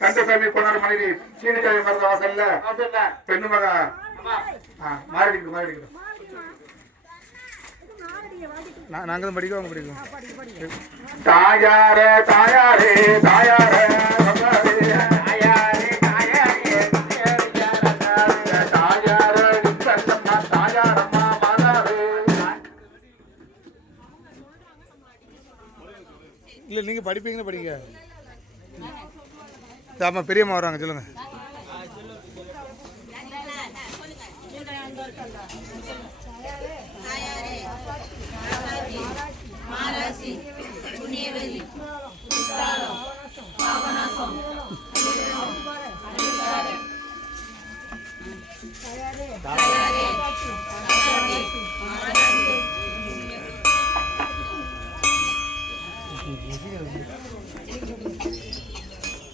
கந்தசாமி கொண்டாட மனைவி சீனிக்காய் மருந்த வாசல்ல பெண்ணு மக மாறிடுது. நாங்களும் படிக்கிறோம் படிக்கிறோம். தாயாரே தாயாரே தாயாரே இல்லை நீங்கள் படிப்பீங்கன்னு படிங்க. ஆமாம் பெரியம்மா வர்றாங்க சொல்லுங்க.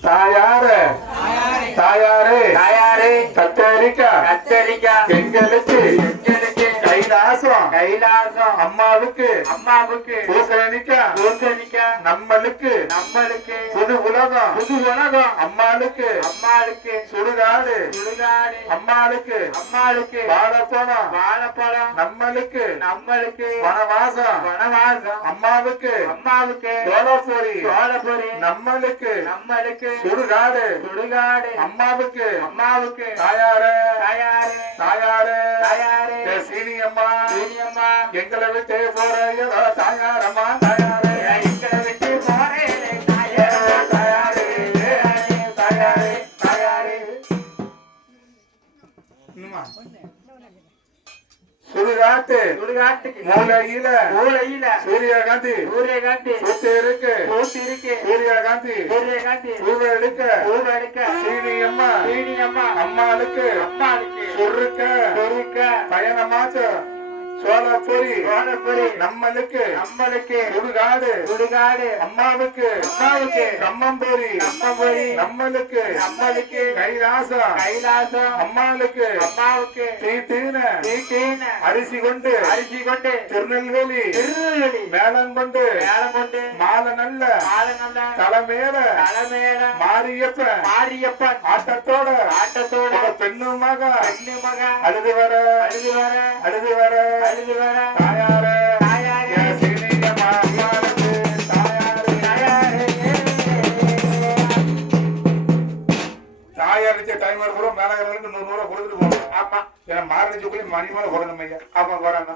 தாயாரே தாயாரே தாயாரே கத்தரிக்கா கத்தரிக்கா எங்களுக்கு எங்களுக்கு கைலாசம் கைலாசம் அம்மாவுக்கு அம்மாவுக்கு பூசணிக்கா பூசணிக்கா நம்மளுக்கு நம்மளுக்கு புது உலகம் புது உலகம் அம்மாளுக்கு அம்மாளுக்கு சுடுகாடு சுடுகாடு அம்மாளுக்கு அம்மாளுக்கு வாழைப்பழம் வாழைப்பழம் நம்மளுக்கு நம்மளுக்கு வனவாசம் வனவாசம் அம்மாவுக்கு அம்மாவுக்கு சோளப்பொரி சோளப்பொரி நம்மளுக்கு நம்மளுக்கு சுடுகாடு சுடுகாடு அம்மாவுக்கு அம்மாவுக்கு தாயாரே தாயாரே தாயாரே தாயாரே சீனியம்மா சீனியம்மா எங்களை விட்டு போற தாயாரம்மா தாயாரே எங்களை விட்டு போறே தாயாரே தாயாரே தாயாரே தாயாரே இன்னுமா சுடுகாட்டு சுடுகாட்டுக்கு மூலையில மூலையில சூரியகாந்தி சூரியகாந்தி சொத்து இருக்கு சொத்து இருக்கு சூரியகாந்தி சூரியகாந்தி பூவ எடுக்க பூவ எடுக்க சீனியம்மா சீனியம்மா அம்மாளுக்கு அம்மாளுக்கு சுருக்க சுருக்க பயணமாச்சு சோளப்பொரி சோளப்பொரி நம்மளுக்கு நம்மளுக்கு சுடுகாடு சுடுகாடு அம்மாவுக்கு அம்மாவுக்கு கம்மம்பொரி கம்மம்பொரி நம்மளுக்கு நம்மளுக்கு கைலாசம் கைலாசம் அம்மாளுக்கு அம்மாவுக்கு தீட்டீன தீட்டீன அரிசி கொண்டு திருநெல்வேலி திருநெல்வேலி மேளம் கொண்டு மாலை நல்ல தலைமையில மாரியப்பன் ஆட்டத்தோட பெண்ணு மக அழுது வர அழுது வர அழுது வர அழுது வர தாயாரே தாயாரே சீனியம்மா அம்மாளுக்கு தாயாரே தாயாரே தாயாரிச்ச டைமர் கூட மேலகர்களுக்கு 100 ரூபா கொடுத்துட்டு போகணும். ஆமா ஏன்னா மாரடிச்சுக்குள்ளே மணி மேல போடணும் ஐயா. ஆமா போறாங்க.